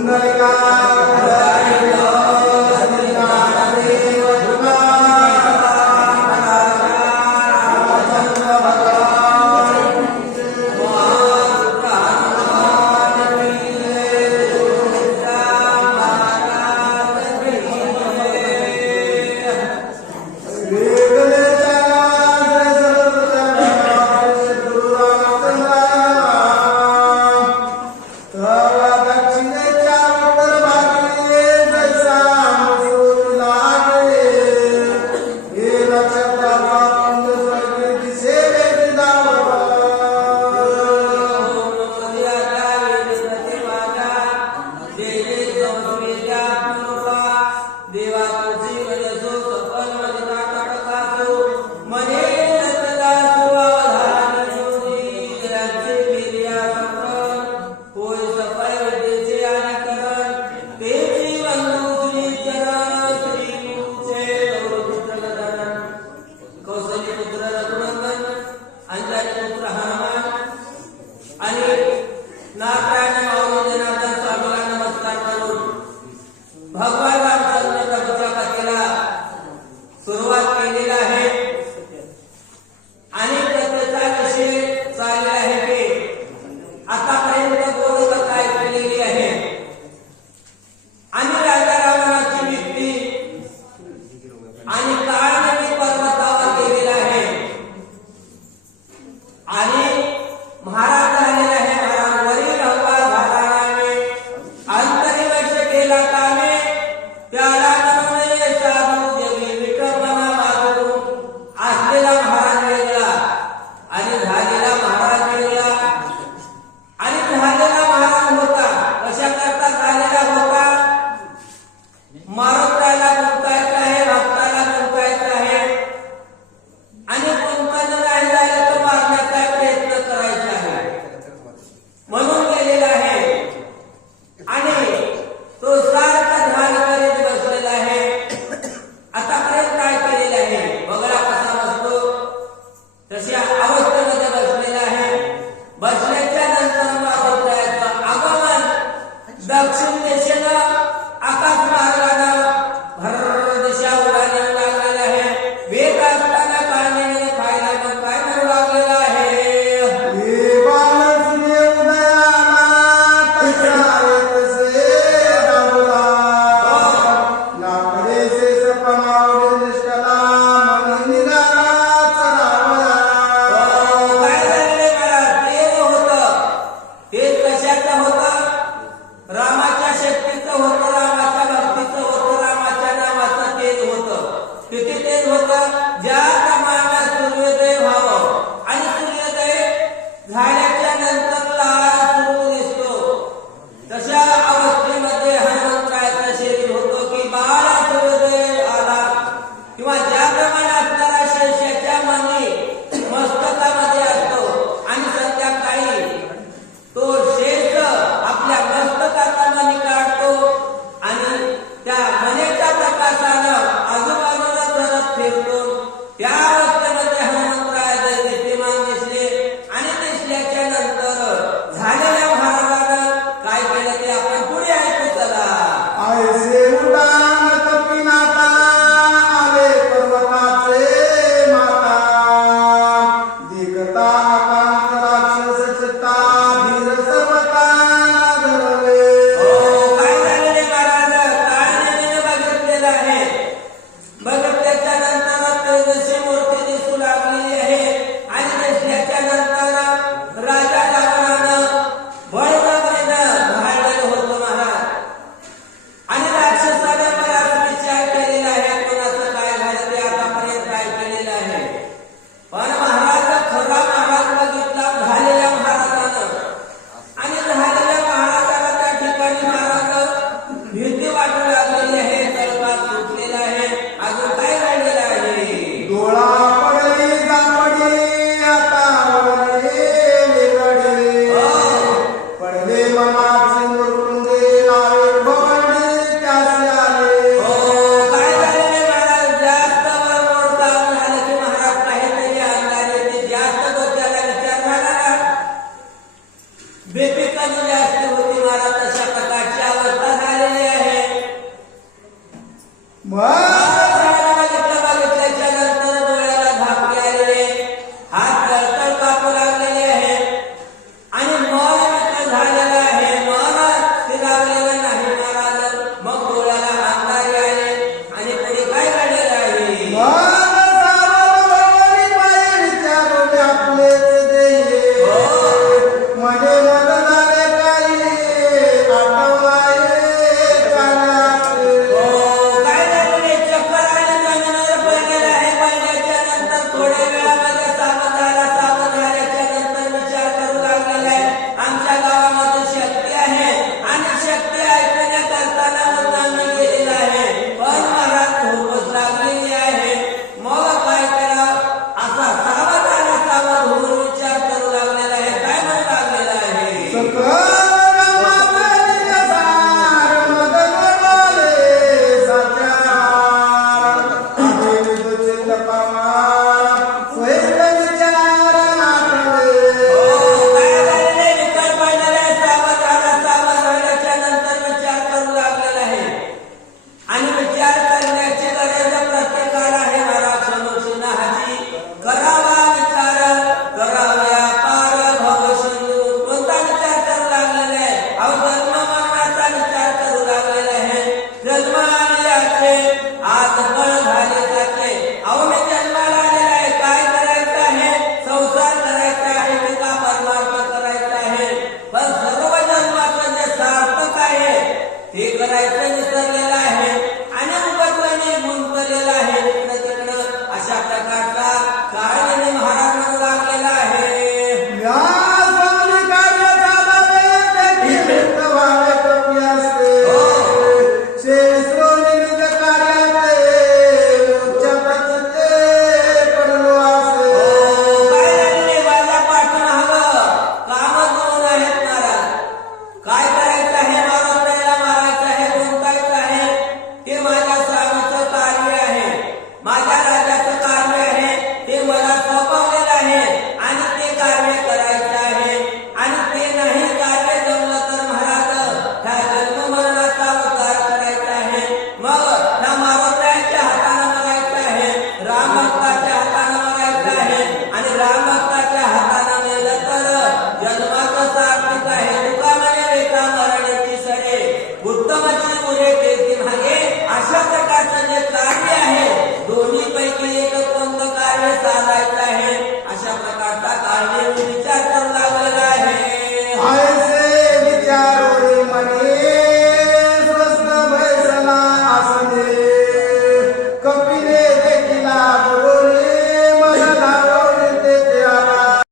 Nunayana But how